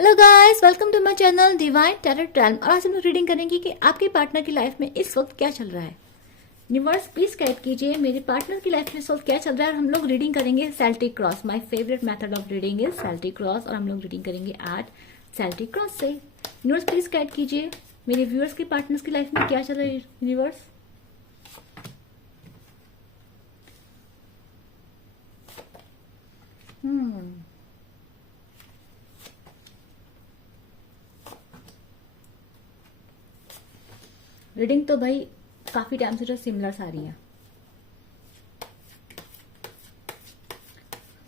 Hello guys, welcome to my channel divine tarot realm. और आज हम लोग रीडिंग करेंगे कि आपके पार्टनर की लाइफ में इस वक्त क्या चल रहा है। यूनिवर्स प्लीज गाइड कीजिए मेरे पार्टनर की लाइफ में इस वक्त क्या चल रहा है। और हम लोग रीडिंग करेंगे Celtic cross. My favourite method of reading is Celtic cross और हम लोग रीडिंग करेंगे आज सेल्टिक क्रॉस से। यूनिवर्स प्लीज गाइड कीजिए मेरे व्यूअर्स के पार्टनर्स की लाइफ में क्या चल रहा है। यूनिवर्स रीडिंग तो भाई काफी टाइम से जो सिमिलर आ रही है।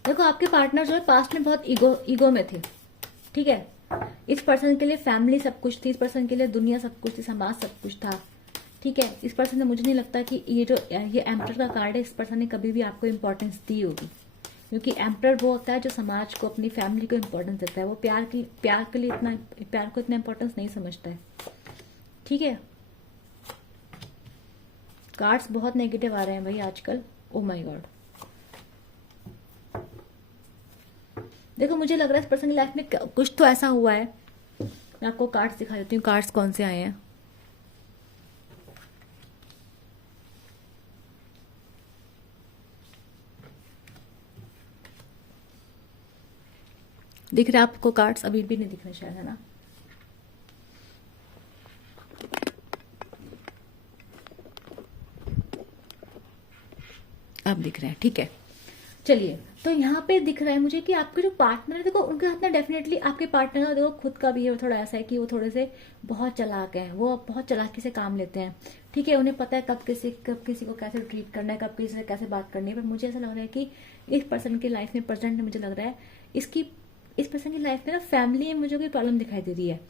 देखो, आपके पार्टनर जो है पास्ट में बहुत ईगो में थे। ठीक है, इस पर्सन के लिए फैमिली सब कुछ थी, इस पर्सन के लिए दुनिया सब कुछ थी, समाज सब कुछ था। ठीक है, इस पर्सन ने, मुझे नहीं लगता कि ये एम्परर का कार्ड है, इस पर्सन ने कभी भी आपको इंपॉर्टेंस दी होगी। क्योंकि एम्परर वो होता है जो समाज को, अपनी फैमिली को इंपॉर्टेंस देता है। वो प्यार के लिए प्यार को इतना इंपॉर्टेंस नहीं समझता है। ठीक है, कार्ड्स बहुत नेगेटिव आ रहे हैं भाई आजकल। ओ माय गॉड, देखो मुझे लग रहा है इस पर्सन की लाइफ में कुछ तो ऐसा हुआ है। मैं आपको कार्ड्स दिखा देती हूँ, कार्ड्स कौन से आए हैं। दिख रहा है आपको कार्ड्स? अभी भी नहीं दिख रहे शायद, है ना। अब दिख रहे हैं, ठीक है। चलिए, तो यहाँ पे दिख रहा है मुझे कि आपके जो पार्टनर है, देखो उनके हाथ में डेफिनेटली आपके पार्टनर का देखो खुद का बिहेवियर थोड़ा ऐसा है कि वो थोड़े से बहुत चालाक हैं। वो बहुत चालाकी से काम लेते हैं। ठीक है, उन्हें पता है कब किसी को कैसे ट्रीट करना है, कब किसी से कैसे बात करनी है। पर मुझे ऐसा लग रहा है कि इस पर्सन की लाइफ में प्रेजेंट में मुझे लग रहा है इस पर्सन की लाइफ में ना फैमिली में मुझे कोई प्रॉब्लम दिखाई दे रही है।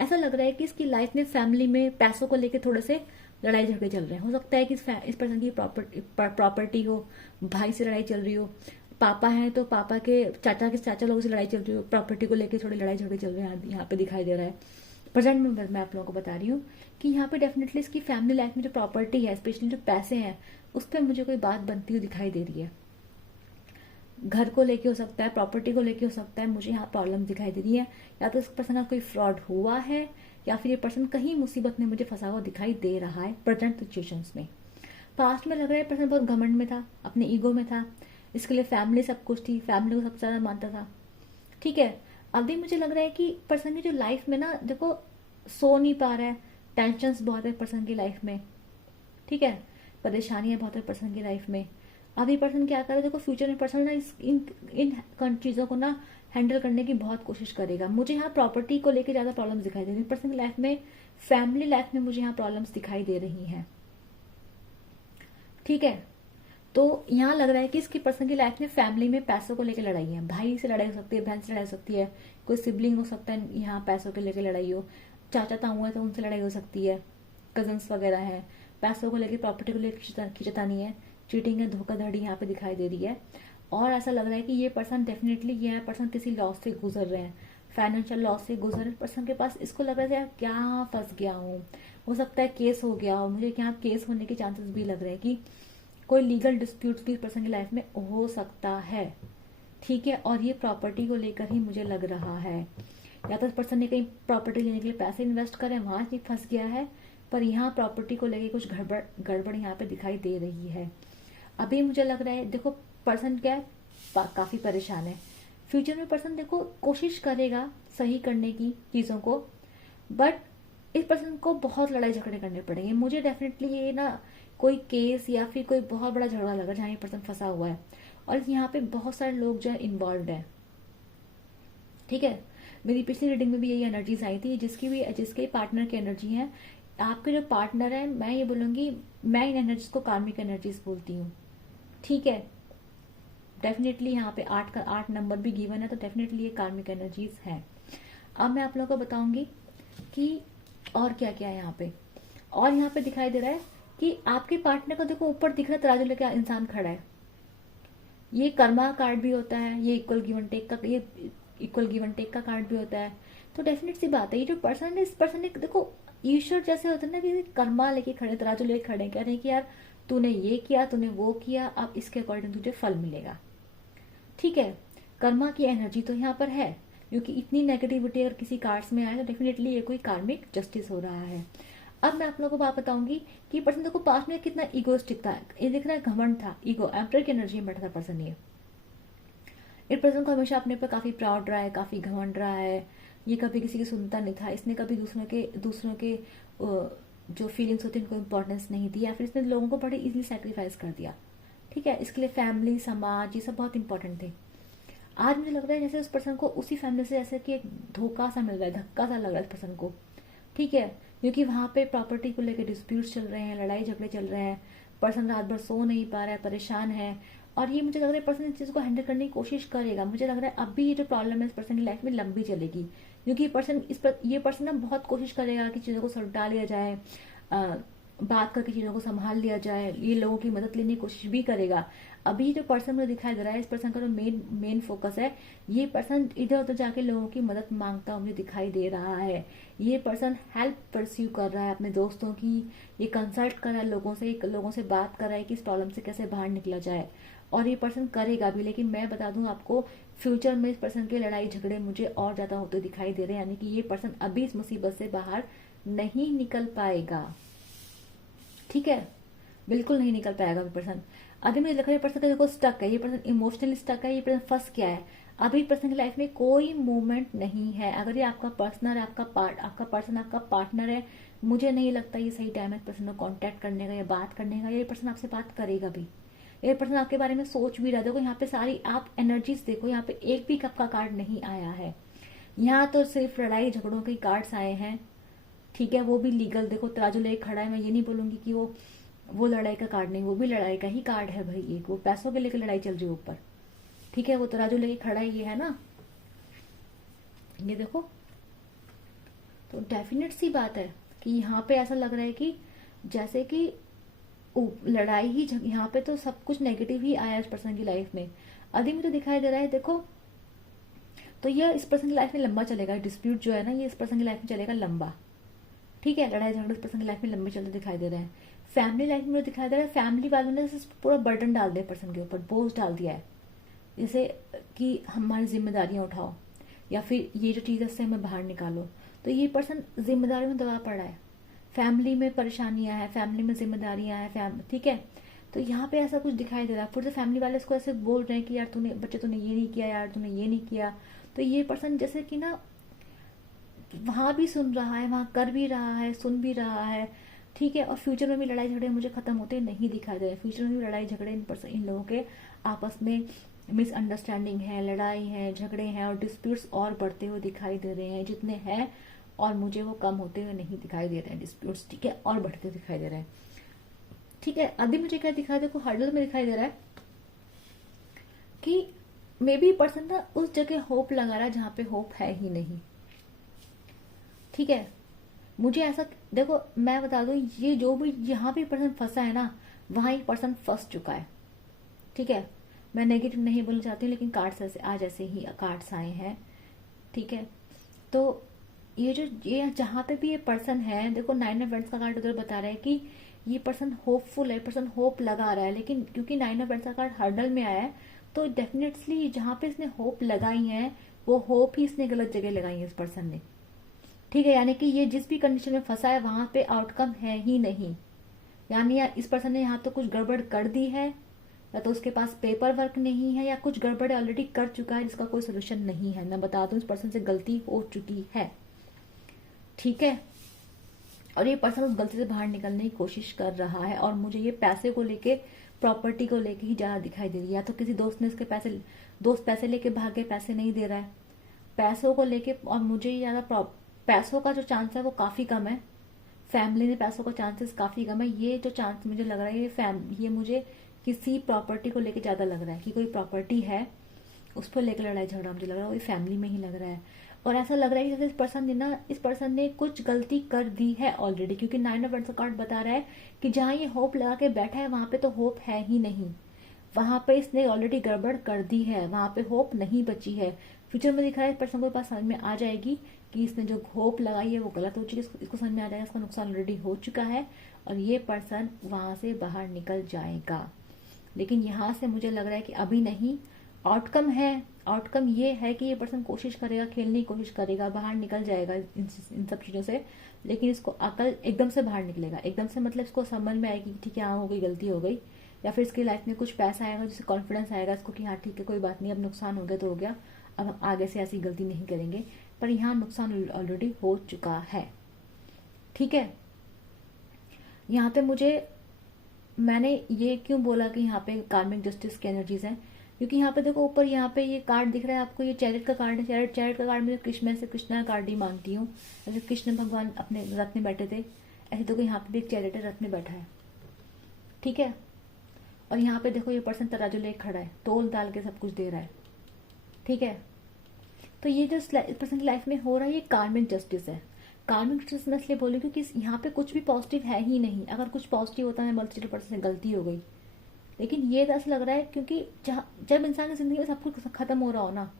ऐसा लग रहा है कि इसकी लाइफ में फैमिली में पैसों को लेकर थोड़े से लड़ाई झगड़े चल रहे हैं। हो सकता है कि इस पर्सन की प्रॉपर्टी हो, भाई से लड़ाई चल रही हो, पापा है तो पापा के चाचा लोगों से लड़ाई चल रही हो, प्रॉपर्टी को लेकर थोड़ी लड़ाई झगड़े चल रहे हैं। यहाँ पे दिखाई दे रहा है प्रेजेंट में। मैं आप लोगों को बता रही हूँ कि यहाँ पे डेफिनेटली इसकी फैमिली लाइफ में जो प्रॉपर्टी है, स्पेशली जो पैसे हैं, उस पर मुझे कोई बात बनती हुई दिखाई दे रही है। घर को लेके हो सकता है, प्रॉपर्टी को लेके हो सकता है। मुझे यहाँ प्रॉब्लम दिखाई दे रही है। या तो इस पर्सन का कोई फ्रॉड हुआ है, या फिर ये पर्सन कहीं मुसीबत में मुझे फंसा हुआ दिखाई दे रहा है प्रेजेंट सिचुएशंस में। पास्ट में लग रहा है पर्सन बहुत घमंड में था, अपने ईगो में था। इसके लिए फैमिली सब कुछ थी, फैमिली को सबसे ज्यादा मानता था। ठीक है, अभी मुझे लग रहा है कि पर्सन की जो लाइफ में ना, देखो सो नहीं पा रहा है, टेंशन बहुत है पर्सन की लाइफ में। ठीक है, परेशानियां बहुत है पर्सन की लाइफ में। अभी पर्सन क्या कर रहा है, देखो फ्यूचर में पर्सन ना इन चीजों को ना हैंडल करने की बहुत कोशिश करेगा। मुझे यहाँ प्रॉपर्टी को लेकर ज्यादा प्रॉब्लम्स दिखाई दे रही है पर्सन की लाइफ में। फैमिली लाइफ में मुझे यहाँ प्रॉब्लम्स दिखाई दे रही हैं। ठीक है, तो यहाँ लग रहा है कि इसकी पर्सन की लाइफ में फैमिली में पैसों को लेकर लड़ाई है। भाई से लड़ाई हो सकती है, बहन से लड़ाई हो सकती है, कोई सिबलिंग हो सकता है, यहाँ पैसों के लेकर लड़ाई हो। चाचा ताऊ है तो उनसे लड़ाई हो सकती है, कजन्स वगैरह है। पैसों को लेकर, प्रॉपर्टी को लेकर खींचतानी है, चीटिंग है, धोखाधड़ी यहाँ पे दिखाई दे रही है। और ऐसा लग रहा है कि ये पर्सन डेफिनेटली, ये पर्सन किसी लॉस से गुजर रहे हैं, फाइनेंशियल लॉस से गुजर रहे पर्सन के पास। इसको लग रहा है यार क्या फंस गया हूँ, हो सकता है केस हो गया हो। मुझे यहाँ केस होने के चांसेस भी लग रहे हैं कि कोई लीगल डिस्प्यूट भी पर्सन की लाइफ में हो सकता है। ठीक है, और ये प्रॉपर्टी को लेकर ही मुझे लग रहा है। या तो इस पर्सन ने कहीं प्रॉपर्टी लेने के लिए पैसे इन्वेस्ट करे, वहां से फंस गया है। पर यहाँ प्रॉपर्टी को लेकर कुछ गड़बड़ यहाँ पे दिखाई दे रही है। अभी मुझे लग रहा है, देखो पर्सन क्या है, काफी परेशान है। फ्यूचर में पर्सन देखो कोशिश करेगा सही करने की चीजों को, बट इस पर्सन को बहुत लड़ाई झगड़े करने पड़ेंगे। मुझे डेफिनेटली ये ना कोई केस या फिर कोई बहुत बड़ा झगड़ा लगा जहाँ ये पर्सन फंसा हुआ है। और यहाँ पे बहुत सारे लोग जो है इन्वॉल्व हैं। ठीक है, मेरी पिछली रीडिंग में भी यही एनर्जीज आई थी। जिसके पार्टनर की एनर्जी है, आपके जो पार्टनर है, मैं ये बोलूंगी, मैं इन एनर्जीज को कार्मिक एनर्जीज बोलती हूँ। ठीक है, डेफिनेटली यहाँ पे 8 नंबर भी गिवन है, तो डेफिनेटली ये कार्मिक एनर्जीज है। अब मैं आप लोगों को बताऊंगी कि और क्या क्या है यहाँ पे। और यहाँ पे दिखाई दे रहा है कि आपके पार्टनर को देखो ऊपर दिख रहा है तराजू लेके इंसान खड़ा है। ये कर्मा कार्ड भी होता है, ये इक्वल गिवन टेक का कार्ड भी होता है। तो डेफिनेट सी बात है, ये जो पर्सन है, इस पर्सन ने देखो ईश्वर जैसे होते हैं ना, कि कर्मा लेके खड़े, तराजू लेके खड़े, कह रहे हैं कि यार तूने ये किया, तूने वो किया, अब इसके अकॉर्डिंग तुझे फल मिलेगा। ठीक है, कर्मा की एनर्जी तो यहाँ पर है, क्योंकि इतनी नेगेटिविटी अगर किसी कार्ड्स में आए तो डेफिनेटली ये कोई कार्मिक जस्टिस हो रहा है। अब मैं आप लोगों को बात बताऊंगी कि पर्सन को पास्ट में कितना ईगोइस्टिक था। ये दिख रहा है घमंड था, ईगो, एम्परर की एनर्जी में बैठा था पर्सन ये। इस पर्सन को हमेशा अपने पर काफी प्राउड रहा है, काफी घमंड रहा है। ये कभी किसी की सुनता नहीं था, इसने कभी दूसरों के जो फीलिंग्स होती है उनको इम्पोर्टेंस नहीं दी, या फिर इसने लोगों को बड़े इजीली सेक्रीफाइस कर दिया। ठीक है, इसके लिए फैमिली, समाज, ये सब बहुत इंपॉर्टेंट थे। आज मुझे लग रहा है जैसे उस पर्सन को उसी फैमिली से जैसे कि एक धोखा सा मिल रहा है, धक्का सा लग रहा है इस पर्सन को। ठीक है, क्योंकि वहां पे प्रॉपर्टी को लेकर डिस्प्यूट चल रहे हैं, लड़ाई झगड़े चल रहे हैं, पर्सन रात भर सो नहीं पा रहा है, परेशान है। और ये मुझे लग रहा है पर्सन इस चीज को हैंडल करने की कोशिश करेगा। मुझे लग रहा है अभी ये जो प्रॉब्लम है इस पर्सन की लाइफ में लंबी चलेगी, क्योंकि ये पर्सन ना बहुत कोशिश करेगा कि चीजों को सुलटा लिया जाए, बात करके चीजों को संभाल लिया जाए, ये लोगों की मदद लेने की कोशिश भी करेगा। अभी जो पर्सन मुझे दिखाई दे रहा है, इस पर्सन का जो मेन फोकस है, ये पर्सन इधर उधर जाके लोगों की मदद मांगता हुआ मुझे दिखाई दे रहा है। ये पर्सन हेल्प परस्यू कर रहा है अपने दोस्तों की, ये कंसल्ट कर रहा है लोगों से बात कर रहा है कि इस प्रॉब्लम से कैसे बाहर निकला जाए, और ये पर्सन करेगा भी। लेकिन मैं बता दूं आपको, फ्यूचर में इस पर्सन के लड़ाई झगड़े मुझे और ज्यादा होते दिखाई दे रहे हैं, यानी कि ये पर्सन अभी इस मुसीबत से बाहर नहीं निकल पाएगा। ठीक है, बिल्कुल नहीं निकल पाएगा ये पर्सन। अभी मुझे लग रहा है पर्सन का देखो स्टक है, ये पर्सन इमोशनली स्टक है, ये पर्सन फंस गया है। अभी पर्सन की लाइफ में कोई मूवमेंट नहीं है। अगर ये आपका पर्सनल, आपका पार्टनर है, मुझे नहीं लगता ये सही टाइम है पर्सन को कांटेक्ट करने का या बात करने का। ये पर्सन आपसे बात करेगा भी, ये पर्सन आपके बारे में सोच भी रहा है। देखो यहाँ पे सारी आप एनर्जीज देखो, यहाँ पे एक भी कप का कार्ड नहीं आया है, यहाँ तो सिर्फ लड़ाई झगड़ों के कार्ड्स आए हैं। ठीक है, वो भी लीगल। देखो तराजू लेके खड़ा है, मैं ये नहीं बोलूंगी कि वो लड़ाई का कार्ड नहीं, वो भी लड़ाई का ही कार्ड है भाई। एक वो पैसों के लेकर लड़ाई चल रही है ऊपर। ठीक है, वो तराजू लेके खड़ा है, ये है ना, ये देखो। तो डेफिनेट सी बात है कि यहाँ पे ऐसा लग रहा है कि जैसे कि लड़ाई ही, यहाँ पे तो सब कुछ नेगेटिव ही आया इस पर्सन की लाइफ में। अभी मुझे दिखाई दे रहा है देखो, तो ये इस पर्सन की लाइफ में लंबा चलेगा। डिस्प्यूट जो है ना, ये इस पर्सन की लाइफ में चलेगा लंबा। ठीक है, लड़ाई झगड़े इस पर्सन की लाइफ में लंबे चलते दिखाई दे रहे हैं। फैमिली लाइफ में दिखाई दे रहा है, फैमिली वालों ने पूरा बर्डन डाल दिया पर्सन के ऊपर, बोझ डाल दिया है, जैसे कि हमारी जिम्मेदारियां उठाओ, या फिर ये जो चीज है उससे हमें बाहर निकालो। तो ये पर्सन जिम्मेदारी में दबा पड़ा है, फैमिली में परेशानियां हैं, फैमिली में जिम्मेदारियां हैं, ठीक है। तो यहाँ पे ऐसा कुछ दिखाई दे रहा है। फिर से फैमिली वाले इसको ऐसे बोल रहे हैं कि यार तूने ये नहीं किया, यार तूने ये नहीं किया। तो ये पर्सन जैसे कि ना वहां भी सुन रहा है, वहां कर भी रहा है, सुन भी रहा है। ठीक है, और फ्यूचर में भी लड़ाई झगड़े मुझे खत्म होते नहीं दिखाई दे रहे। फ्यूचर में भी लड़ाई झगड़े इन लोगों के आपस में मिसअंडरस्टैंडिंग है, लड़ाई है, झगड़े हैं, और डिस्प्यूट्स और बढ़ते हुए दिखाई दे रहे हैं। जितने हैं और मुझे वो कम होते हुए नहीं दिखाई दे रहे हैं डिस्प्यूट्स। ठीक है, और बढ़ते दिखाई दे रहे हैं। ठीक है, अभी मुझे क्या दिखाई देखो, हर्डल में दिखाई दे रहा है कि मे बी पर्सन ना उस जगह होप लगा रहा है जहां पे होप है ही नहीं। ठीक है, मुझे ऐसा देखो, मैं बता दूं, ये जो भी यहाँ पे पर्सन फंसा है ना, वहां ही पर्सन फंस चुका है। ठीक है, मैं नेगेटिव नहीं बोलना चाहती हूँ, लेकिन कार्ड्स ऐसे आज ऐसे ही कार्ड्स आए हैं। ठीक है, तो ये जहां पे भी ये पर्सन है, देखो 9 ऑफ वैंड्स का कार्ड उधर बता रहा है कि ये पर्सन होपफुल है, पर्सन होप लगा रहा है। लेकिन क्योंकि 9 ऑफ वैंड्स का कार्ड हर्डल में आया है, तो डेफिनेटली जहां पे इसने होप लगाई है, वो होप ही इसने गलत जगह लगाई है इस पर्सन ने। ठीक है, यानी कि ये जिस भी कंडीशन में फंसा है वहां पे आउटकम है ही नहीं। यानी इस पर्सन ने यहाँ तो कुछ गड़बड़ कर दी है, या तो उसके पास पेपर वर्क नहीं है, या कुछ गड़बड़ ऑलरेडी कर चुका है जिसका कोई सोल्यूशन नहीं है। मैं बता दूं, इस पर्सन से गलती हो चुकी है। ठीक है, और ये पर्सन उस गलती से बाहर निकलने की कोशिश कर रहा है। और मुझे ये पैसे को लेके, प्रॉपर्टी को लेके ही ज्यादा दिखाई दे रही है। या तो किसी दोस्त ने इसके दोस्त पैसे लेके भागे, पैसे नहीं दे रहा है, पैसों को लेके। और मुझे ज्यादा पैसों का जो चांस है वो काफी कम है, फैमिली में पैसों का चांसेस काफी कम है। ये जो चांस मुझे लग रहा है, ये मुझे किसी प्रॉपर्टी को लेके ज्यादा लग रहा है कि कोई प्रॉपर्टी है उस पर लेकर लड़ाई झगड़ा मुझे लग रहा है, वो फैमिली में ही लग रहा है। और ऐसा लग रहा है कि जैसे इस पर्सन ने कुछ गलती कर दी है ऑलरेडी, क्योंकि 9 ऑफ वैंड्स का कार्ड बता रहा है कि जहां ये होप लगा के बैठा है वहां पे तो होप है ही नहीं। वहां पे इसने ऑलरेडी गड़बड़ कर दी है, वहां पे होप नहीं बची है। फ्यूचर में दिखा है इस पर्सन को पास समझ में आ जाएगी कि इसने जो होप लगाई है वो गलत हो चुकी है। इसको समझ में आ जाएगा इसका नुकसान ऑलरेडी हो चुका है, और ये पर्सन वहां से बाहर निकल जाएगा। लेकिन यहां से मुझे लग रहा है कि अभी नहीं, आउटकम है, आउटकम ये है कि ये पर्सन कोशिश करेगा, खेलने की कोशिश करेगा, बाहर निकल जाएगा इन सब चीज़ों से, लेकिन इसको अकल एकदम से बाहर निकलेगा। एकदम से मतलब इसको समझ में आएगी कि ठीक है हाँ हो गई, गलती हो गई, या फिर इसकी लाइफ में कुछ पैसा आएगा जिससे कॉन्फिडेंस आएगा इसको कि हाँ ठीक है कोई बात नहीं, अब नुकसान हो गया तो हो गया, अब हम आगे से ऐसी गलती नहीं करेंगे। पर यहाँ नुकसान ऑलरेडी हो चुका है। ठीक है, यहाँ पे मैंने ये क्यों बोला कि यहाँ पे कार्मिक जस्टिस की एनर्जीज हैं, क्योंकि यहाँ पे देखो ऊपर यहाँ पे ये कार्ड दिख रहा है आपको, ये चैरिट का कार्ड है। चैरिट का कार्ड में कृष्ण से कृष्णा कार्ड ही मानती हूँ। जैसे कृष्ण भगवान अपने रथ में बैठे थे, ऐसे देखो यहाँ पे भी एक चैरिट है, रथ में बैठा है। ठीक है, और यहाँ पे देखो ये पर्सन तराजू लेके खड़ा है, तोल ताल के सब कुछ दे रहा है। ठीक है, तो ये जो इस पर्सन की लाइफ में हो रहा है ये कार्मिक जस्टिस है। कार्मिक जस्टिस मैं इसलिए बोलूँ क्योंकि यहाँ पे कुछ भी पॉजिटिव है ही नहीं। अगर कुछ पॉजिटिव होता है मल्टीपल पर्सन से गलती हो गई, लेकिन ये तो ऐसा लग रहा है क्योंकि जब इंसान की जिंदगी में सब कुछ खत्म हो रहा हो ना,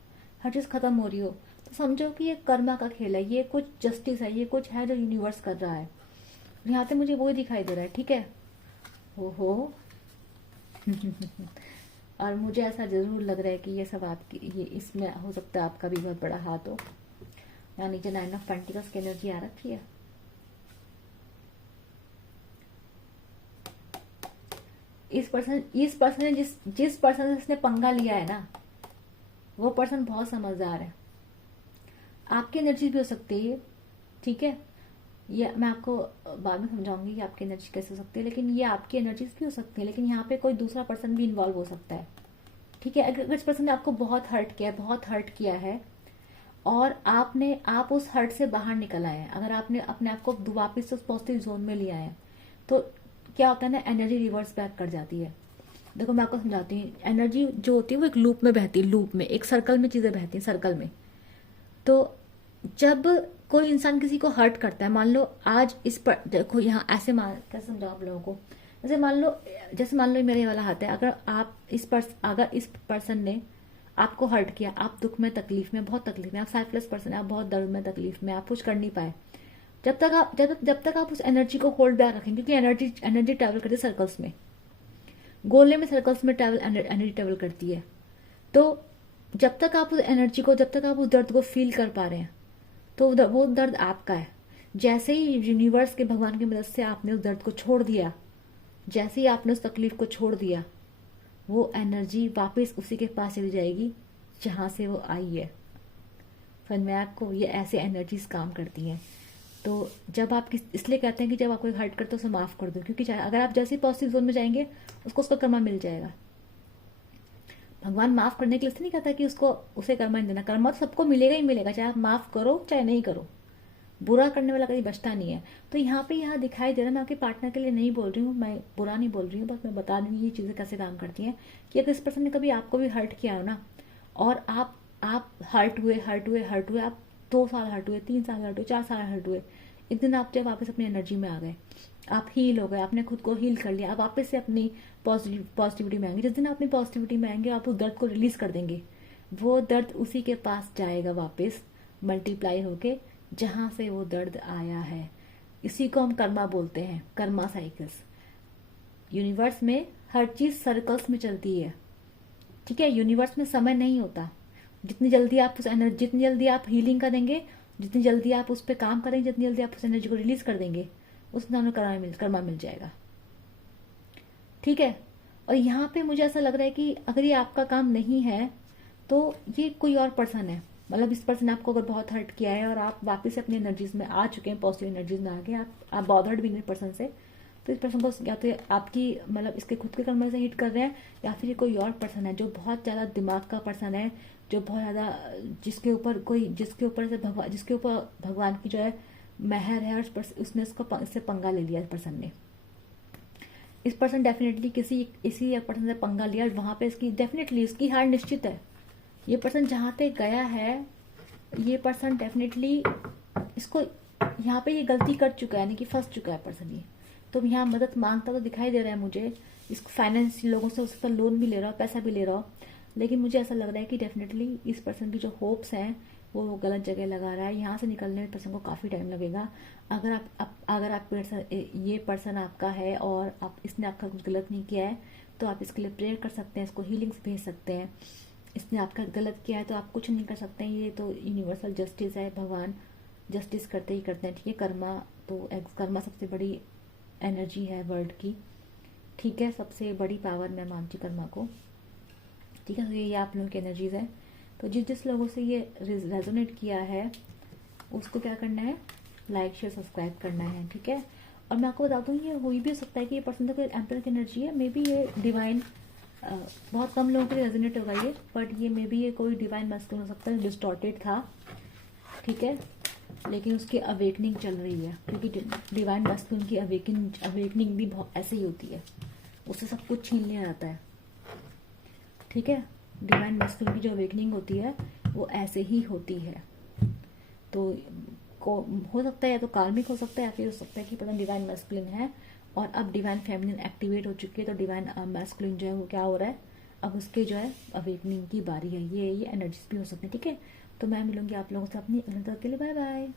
हर चीज खत्म हो रही हो, तो समझो कि ये कर्मा का खेल है, ये कुछ जस्टिस है, ये कुछ है जो यूनिवर्स कर रहा है। यहाँ पे मुझे वो ही दिखाई दे रहा है। ठीक है, हो और मुझे ऐसा जरूर लग रहा है कि ये सब आपकी, ये इसमें हो सकता है आपका भी बहुत बड़ा हाथ हो। यहाँ नीचे 9 ऑफ पेंटिकल्स की एनर्जी आ रखी है। इस पर्सन ने जिस पर्सन से इसने पंगा लिया है ना, वो पर्सन बहुत समझदार है। आपकी एनर्जी भी हो सकती है। ठीक है, ये मैं आपको बाद में समझाऊंगी कि आपकी एनर्जी कैसे हो सकती है, लेकिन ये आपकी एनर्जीज भी हो सकती है, लेकिन यहाँ पे कोई दूसरा पर्सन भी इन्वॉल्व हो सकता है। ठीक है, अगर इस पर्सन ने आपको बहुत हर्ट किया है और आप उस हर्ट से बाहर निकल आए हैं, अगर आपने अपने आप को वापिस उस पॉजिटिव जोन में लिया है, तो क्या होता है ना, एनर्जी रिवर्स बैक कर जाती है। देखो मैं आपको समझाती हूँ, एनर्जी जो होती है वो एक लूप में बहती है, लूप में, एक सर्कल में चीजें बहती हैं, सर्कल में। तो जब कोई इंसान किसी को हर्ट करता है, मान लो आज इस पर देखो यहाँ ऐसे कैसे समझाओ आप लोगों को, जैसे मान लो मेरे वाला हाथ है, अगर इस पर्सन ने आपको हर्ट किया, आप दुख में, तकलीफ में, बहुत तकलीफ में, आप सेल्फलेस पर्सन है, आप बहुत दर्द में, तकलीफ में, आप कुछ कर नहीं पाए, जब तक आप उस एनर्जी को होल्ड बैक रखेंगे, क्योंकि एनर्जी ट्रैवल करती है सर्कल्स में, गोले में, सर्कल्स में एनर्जी ट्रैवल करती है। तो जब तक आप उस एनर्जी को, जब तक आप उस दर्द को फील कर पा रहे हैं, तो वो दर्द आपका है। जैसे ही यूनिवर्स के भगवान की मदद से आपने उस दर्द को छोड़ दिया, जैसे ही आपने उस तकलीफ को छोड़ दिया, वो एनर्जी वापस उसी के पास चली जाएगी जहां से वो आई है। फनमैक को ये ऐसे एनर्जीज काम करती हैं। तो जब आप इसलिए कहते हैं कि जब आपको हर्ट करते हो उसे माफ कर दो, क्योंकि अगर आप जैसे पॉजिटिव जोन में जाएंगे उसका कर्मा मिल जाएगा। भगवान माफ करने के लिए नहीं कहता कि उसे कर्मा नहीं देना, कर्मा तो सबको मिलेगा ही मिलेगा, चाहे आप माफ करो चाहे नहीं करो, बुरा करने वाला कभी बचता नहीं है। तो यहाँ दिखाई दे रहा है, मैं आपके पार्टनर के लिए नहीं बोल रही हूँ, मैं बुरा नहीं बोल रही हूँ, बस मैं बता रही हूँ ये चीजें कैसे काम करती हैं, कि अगर इस पर्सन ने कभी आपको भी हर्ट किया हो ना, और आप हर्ट हुए, आप 2 साल हर्ट हुए, 3 साल हर्ट हुए, 4 साल हर्ट हुए, एक दिन आप जब वापस अपनी एनर्जी में आ गए, आप हील हो गए, आपने खुद को हील कर लिया, आप वापस से अपनी पॉजिटिविटी में आएंगे। जिस दिन आप अपनी पॉजिटिविटी में आएंगे, आप उस दर्द को रिलीज कर देंगे, वो दर्द उसी के पास जाएगा वापस मल्टीप्लाई होके जहां से वो दर्द आया है। इसी को हम कर्मा बोलते हैं, कर्मा साइकिल्स। यूनिवर्स में हर चीज सर्कल्स में चलती है। ठीक है, यूनिवर्स में समय नहीं होता। जितनी जल्दी आप हीलिंग करेंगे, जितनी जल्दी आप उस पर काम करेंगे, जितनी जल्दी आप उस एनर्जी को रिलीज कर देंगे, उस नाम कर्मा मिल जाएगा। ठीक है, और यहाँ पे मुझे ऐसा लग रहा है कि अगर ये आपका काम नहीं है तो ये कोई और पर्सन है। मतलब इस पर्सन ने आपको अगर बहुत हर्ट किया है और आप वापस अपनी एनर्जीज में आ चुके हैं, पॉजिटिव एनर्जीज में आ गए, आप बॉदर्ड भी नहीं पर्सन से, तो इस पर्सन को या तो आपकी मतलब इसके खुद के कर्म से हिट कर रहे हैं, या फिर ये कोई और पर्सन है जो बहुत ज्यादा दिमाग का पर्सन है, जो बहुत ज्यादा जिसके ऊपर भगवान की जो है मेहर है, और उसने इससे पंगा ले लिया। इस पर्सन ने, इस पर्सन डेफिनेटली इसी पर्सन से पंगा लिया, वहां पे इसकी डेफिनेटली उसकी हार निश्चित है। ये पर्सन जहां पे गया है, ये पर्सन डेफिनेटली इसको यहाँ पे ये गलती कर चुका है, यानी कि फंस चुका है पर्सन ये। तो यहाँ मदद मांगता तो दिखाई दे रहा है मुझे, इसको फाइनेंस लोगों से हो सकता है, लोन भी ले रहा हो, पैसा भी ले रहा हो, लेकिन मुझे ऐसा लग रहा है कि डेफिनेटली इस पर्सन की जो होप्स हैं वो गलत जगह लगा रहा है। यहाँ से निकलने में पर्सन को काफी टाइम लगेगा। अगर आप ये पर्सन आपका है और इसने आपका कुछ गलत नहीं किया है, तो आप इसके लिए प्रेयर कर सकते हैं, इसको हीलिंग्स भेज सकते हैं, इसने आपका गलत किया है तो आप कुछ नहीं कर सकते हैं, ये तो यूनिवर्सल जस्टिस है, भगवान जस्टिस करते ही करते हैं, ठीक है। कर्मा तो कर्मा सबसे बड़ी एनर्जी है वर्ल्ड की, ठीक है, सबसे बड़ी पावर मैं मानती हूँ कर्मा को, ठीक है। तो ये आप लोगों की एनर्जीज है। तो जिस जिस लोगों से ये रेजोनेट किया है उसको क्या करना है, लाइक शेयर सब्सक्राइब करना है, ठीक है। और मैं आपको बता दूँ ये हो भी सकता है कि ये पर्सन तो एम्पर की एनर्जी है, मे बी ये डिवाइन, बहुत कम लोगों के लिए रेजोनेट होगा ये, बट ये मे बी ये कोई डिवाइन मैस्कुलिन हो सकता है, डिस्टॉर्टेड था, ठीक है, लेकिन उसकी अवेकनिंग चल रही है, क्योंकि डिवाइन मैस्कुलिन की अवेकनिंग भी बहुत ऐसे ही होती है, उससे सब कुछ छीन लिया जाता है, ठीक है। डिवाइन मैस्कुलिन की जो अवेकनिंग होती है वो ऐसे ही होती है। तो हो सकता है या तो कार्मिक हो सकता है, या फिर हो सकता है कि पता डिवाइन मैस्कुलिन है और अब डिवाइन फेमिनिन एक्टिवेट हो चुकी है, तो डिवाइन मैस्कुलिन जो है वो क्या हो रहा है, अब उसके जो है अवेकनिंग की बारी है। ये एनर्जीज भी हो सकती है, ठीक है। तो मैं मिलूंगी आप लोगों से अपनी अगले तक के लिए, बाय बाय।